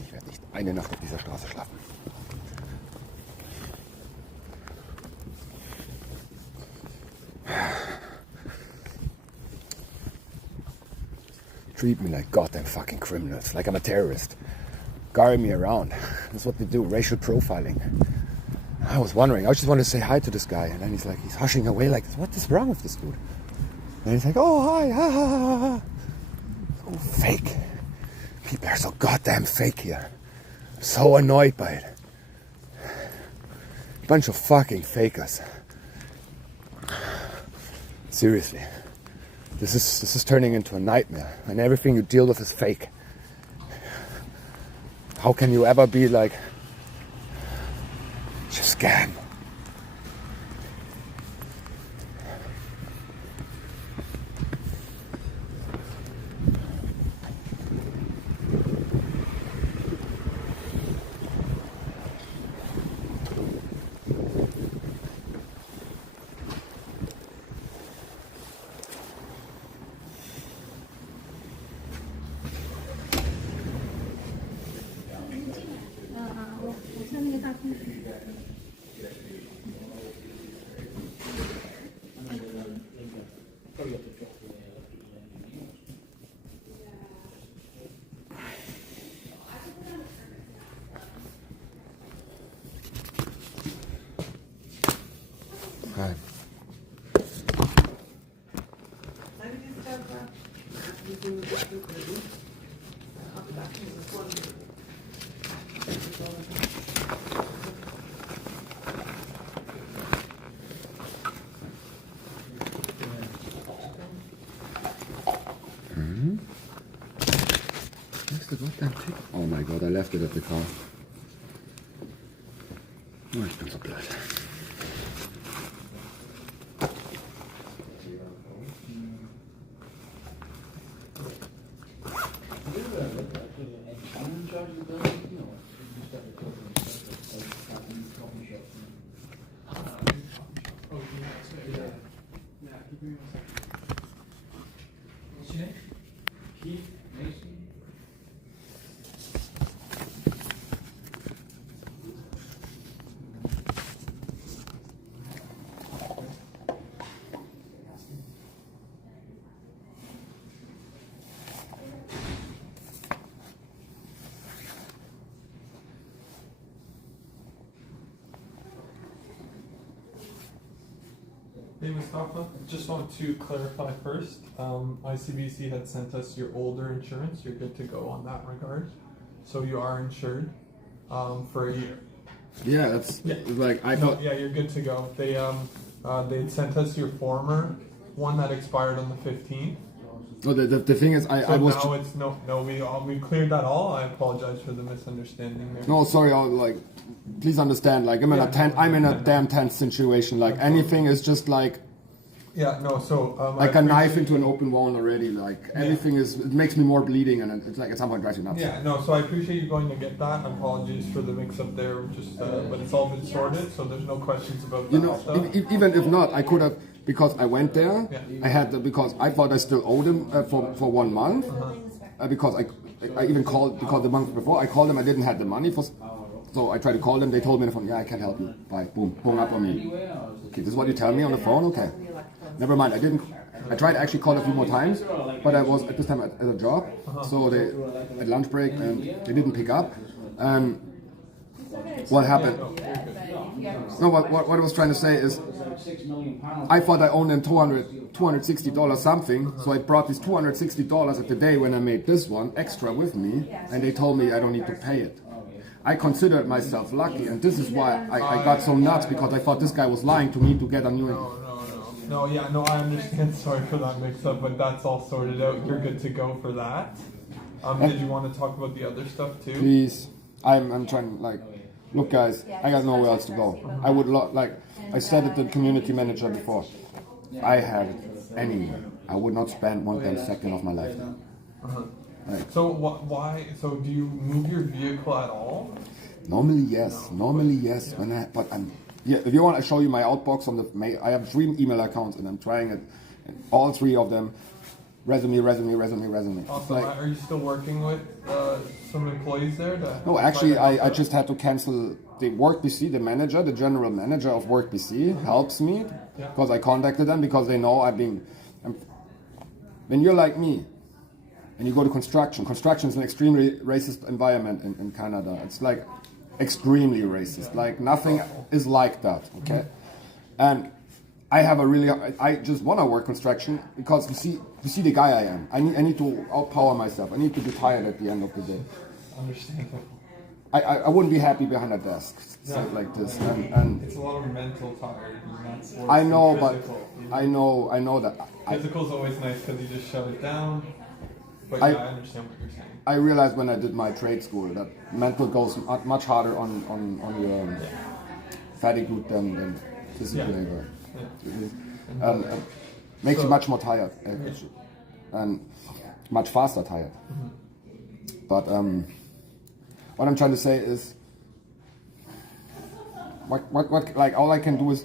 Ich werde nicht eine Nacht auf dieser Straße schlafen. Treat me like goddamn fucking criminals, like I'm a terrorist. Guard me around. That's what they do, racial profiling. I was wondering, I just wanted to say hi to this guy, and then he's hushing away like, what is wrong with this dude? And he's like, oh, hi, ha, ha, ha, ha. So fake. People are so goddamn fake here. I'm so annoyed by it. Bunch of fucking fakers. Seriously. This is turning into a nightmare, and everything you deal with is fake. How can you ever be like, it's a scam? Hi. Where's the goddamn ticket? Oh my god, I left it at the car. Oh, ich bin so blöd. Hey Mustafa, just want to clarify first. ICBC had sent us your older insurance. You're good to go on that regard. So you are insured for a year. Yeah, that's like I thought. Yeah, you're good to go. They sent us your former one that expired on the 15th. No, the thing is, I was. Now it's we cleared that all. I apologize for the misunderstanding there. No, sorry. Please understand. Like I'm in a damn tense situation. Like anything is just like. Yeah. No. So. Like a knife into an open wound already. Like everything it makes me more bleeding, and it's like at some point drives you nuts. Yeah. No. So I appreciate you going to get that. Apologies for the mix-up there. Just, but it's all been sorted, so there's no questions about that. You know, even if not, I could have. Because I went there, because I thought I still owed him for 1 month. Because I even called, because the month before I called them, I didn't have the money so I tried to call them. They told me on the phone, yeah, I can't help you. Bye, boom, hung up on me. Okay, this is what you tell me on the phone. Okay, never mind. I tried to actually call a few more times, but I was at this time at a job, so they at lunch break and they didn't pick up. What happened? No, what I was trying to say is, I thought I owned them $260 something, so I brought these $260 at the day when I made this one extra with me, and they told me I don't need to pay it. I considered myself lucky, and this is why I got so nuts, because I thought this guy was lying to me to get a new. No, I understand. Sorry for that mix-up, but that's all sorted out. You're good to go for that. Did you want to talk about the other stuff too? Please, I'm trying look guys, I got nowhere else to go. I would I said it to the community manager before. I had I would not spend 1/10 second of my life there. So why? So do you move your vehicle at all? Normally yes. If you want, I show you my outbox on the mail. I have 3 email accounts, and I'm trying it. And all 3 of them, resume. It's Awesome. like, Are you still working with some employees there? no, actually, I just had to cancel the Work BC, the manager, the general manager of Work BC helps me because I contacted them because they know when you're like me and you go to construction is an extremely racist environment in Canada. It's like extremely racist. Like nothing is like that, okay? And I just want to work construction because you see the guy I am. I need to outpower myself. I need to be tired at the end of the day. Understandable. I wouldn't be happy behind a desk like this. And it's a lot of mental tired. I know, physical, but I know that. Physical's always nice because you just shut it down. But I understand what you're saying. I realized when I did my trade school that mental goes much harder on your fatty glute than physical labor. Makes you much more tired and much faster tired. But what I'm trying to say is, what like all I can do is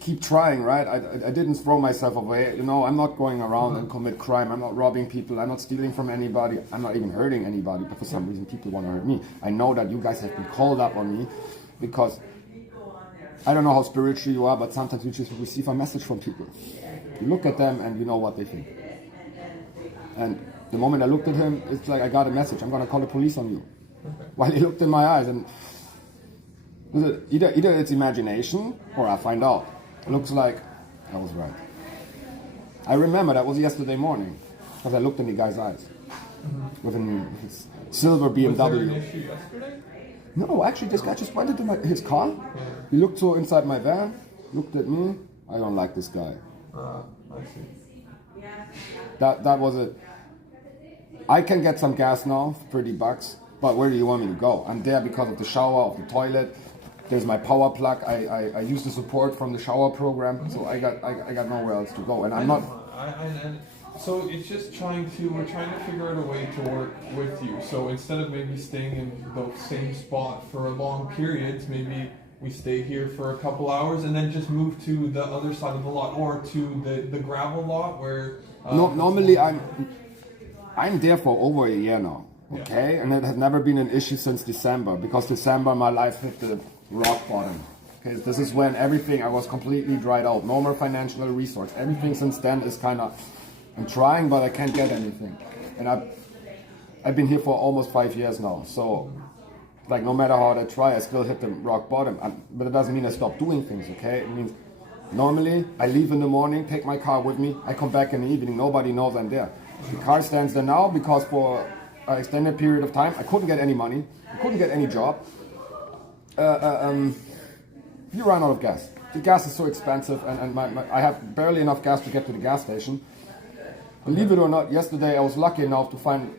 keep trying, right? I didn't throw myself away. You know, I'm not going around and commit crime. I'm not robbing people. I'm not stealing from anybody. I'm not even hurting anybody. But for some reason, people want to hurt me. I know that you guys have been called up on me because I don't know how spiritual you are, but sometimes you just receive a message from people. You look at them and you know what they think. And the moment I looked at him, it's like I got a message. I'm going to call the police on you. While he looked in my eyes, and either it's imagination or I find out. It looks like I was right. I remember that was yesterday morning because I looked in the guy's eyes with his silver BMW. Was there an issue yesterday? No, actually, this guy just went into his car. He looked inside my van, looked at me. I don't like this guy. I see. That was it. I can get some gas now for $30, but where do you want me to go? I'm there because of the shower, of the toilet. There's my power plug. I use the support from the shower program, so I got nowhere else to go, and I'm not. So it's just we're trying to figure out a way to work with you. So instead of maybe staying in the same spot for a long periods, maybe we stay here for a couple hours and then just move to the other side of the lot or to the gravel lot where. Normally I'm there for over a year now, okay, and it has never been an issue since December because December my life hit the rock bottom. Okay, this is when I was completely dried out, no more financial resource. Everything since then is kind of. I'm trying, but I can't get anything. And I've been here for almost 5 years now. So, like, no matter how I try, I still hit the rock bottom. But it doesn't mean I stop doing things, okay? It means normally I leave in the morning, take my car with me, I come back in the evening, nobody knows I'm there. The car stands there now because for an extended period of time, I couldn't get any money, I couldn't get any job. You run out of gas. The gas is so expensive, and I have barely enough gas to get to the gas station. Believe it or not, yesterday I was lucky enough to find.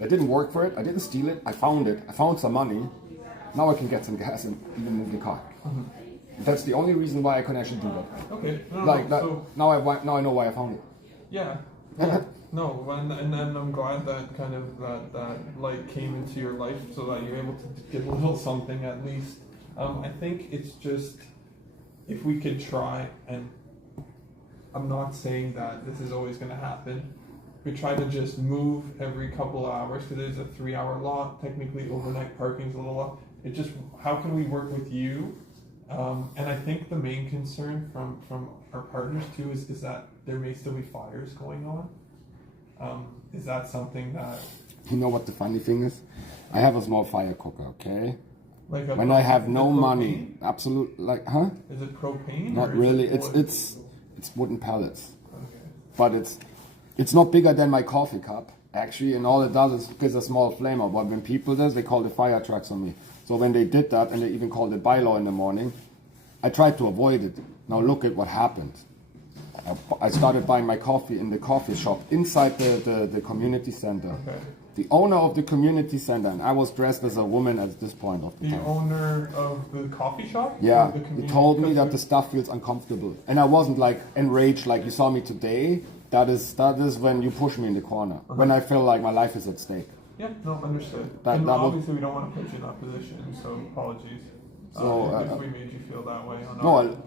I didn't work for it. I didn't steal it. I found it. I found some money. Now I can get some gas and even move the car. That's the only reason why I can actually do that. Okay. Now I know why I found it. Yeah. No, and I'm glad that kind of that light came into your life so that you're able to get a little something at least. I think it's just if we could try, and I'm not saying that this is always going to happen. We try to just move every couple of hours because there's a 3-hour lot. Technically, overnight parking's a little lot. It just how can we work with you? And I think the main concern from our partners too is that there may still be fires going on. Is that something that? You know what the funny thing is? I have a small fire cooker, okay? Like when I have no money, absolutely, like, huh? Is it propane? Not really. It's wooden pellets, okay. But it's not bigger than my coffee cup actually, and all it does is gives a small flamer. But when people do, they call the fire trucks on me. So when they did that, and they even called it bylaw in the morning, I tried to avoid it. Now look at what happened. I started buying my coffee in the coffee shop inside the community center. Okay. The owner of the community center, and I was dressed as a woman at this point of the time. The owner of the coffee shop? Yeah, he told me that the stuff feels uncomfortable. And I wasn't like enraged like you saw me today. That is when you push me in the corner. When I feel like my life is at stake. Yeah, no, understood. And obviously we don't want to put you in that position, so apologies. If we made you feel that way. No,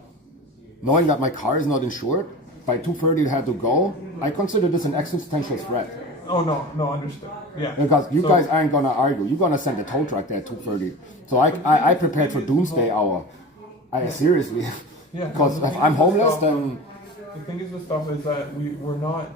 knowing that my car is not insured, by 2:30 you had to go, I consider this an existential threat. Oh no, understood. Yeah. Because you guys aren't gonna argue. You're gonna send a tow truck there at 2:30. So I prepared for doomsday hour. Seriously. Yeah. Because if I'm homeless, then the thing is with stuff is that we're not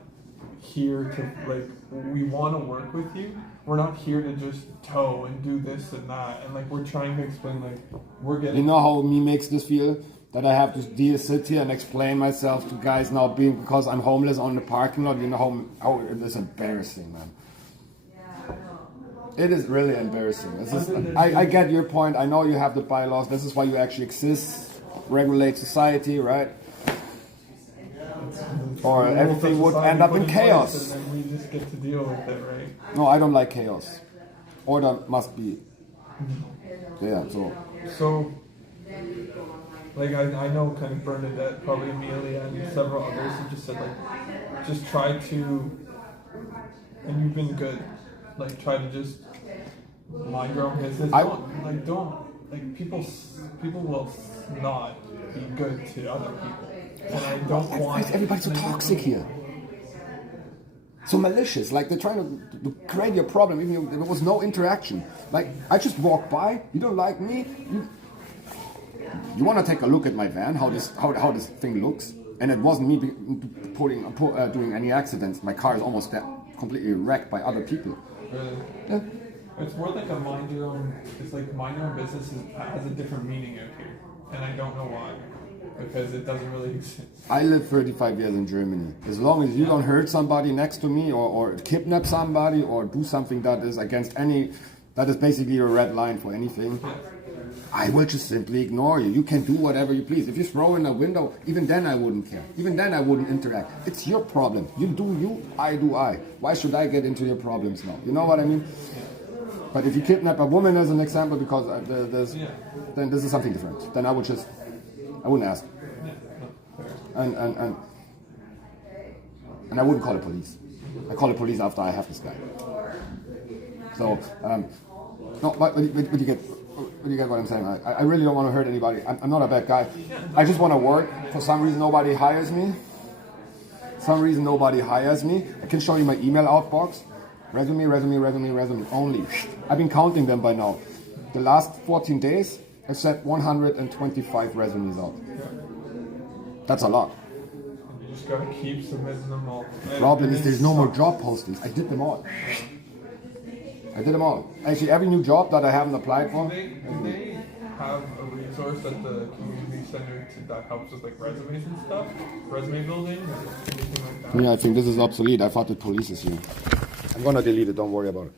here to like we want to work with you. We're not here to just tow and do this and that, and like we're trying to explain like we're getting. You know how me makes this feel? That I have to sit here and explain myself to guys now because I'm homeless on the parking lot. You know how it is embarrassing, man. It is really embarrassing. I get your point. I know you have the bylaws. This is why you actually exist. Regulate society, right? Or everything would end up in chaos. And then we just get to deal with it, right? No, I don't like chaos. Order must be. Yeah, So, like I know kind of Bernadette, probably Amelia, and several others have just said like, just try to, and you've been good. Like try to just mind your own business. People will not be good to other people. And I don't want. Why is everybody so toxic here? So malicious, like they're trying to create a problem, even though there was no interaction. Like I just walked by, you don't like me, you want to take a look at my van, how this thing looks, and it wasn't me doing any accidents. My car is almost completely wrecked by other people. Really? Yeah. It's more like a mind your own. It's like mind your own business has a different meaning out here, and I don't know why. Because it doesn't really exist. I lived 35 years in Germany. As long as you don't hurt somebody next to me or kidnap somebody or do something that is that is basically a red line for anything, I will just simply ignore you. You can do whatever you please. If you throw in a window, even then I wouldn't care. Even then I wouldn't interact. It's your problem. You do you, I do I. Why should I get into your problems now? You know what I mean? But if you kidnap a woman as an example, because then this is something different. Then I wouldn't ask. And I wouldn't call the police. I call the police after I have this guy. So, no, but you get what I'm saying. I really don't want to hurt anybody. I'm not a bad guy. I just want to work. For some reason, nobody hires me. I can show you my email outbox. Resume, only. I've been counting them by now. The last 14 days, I've sent 125 resumes out. That's a lot. You just gotta keep submitting them all. The problem is there's no more job postings. I did them all. Actually, every new job that I haven't applied for. Do they have a resource at the community center that helps with like resumes and stuff? Resume building or anything like that? Yeah, I think this is obsolete. I thought the police is here. I'm gonna delete it. Don't worry about it.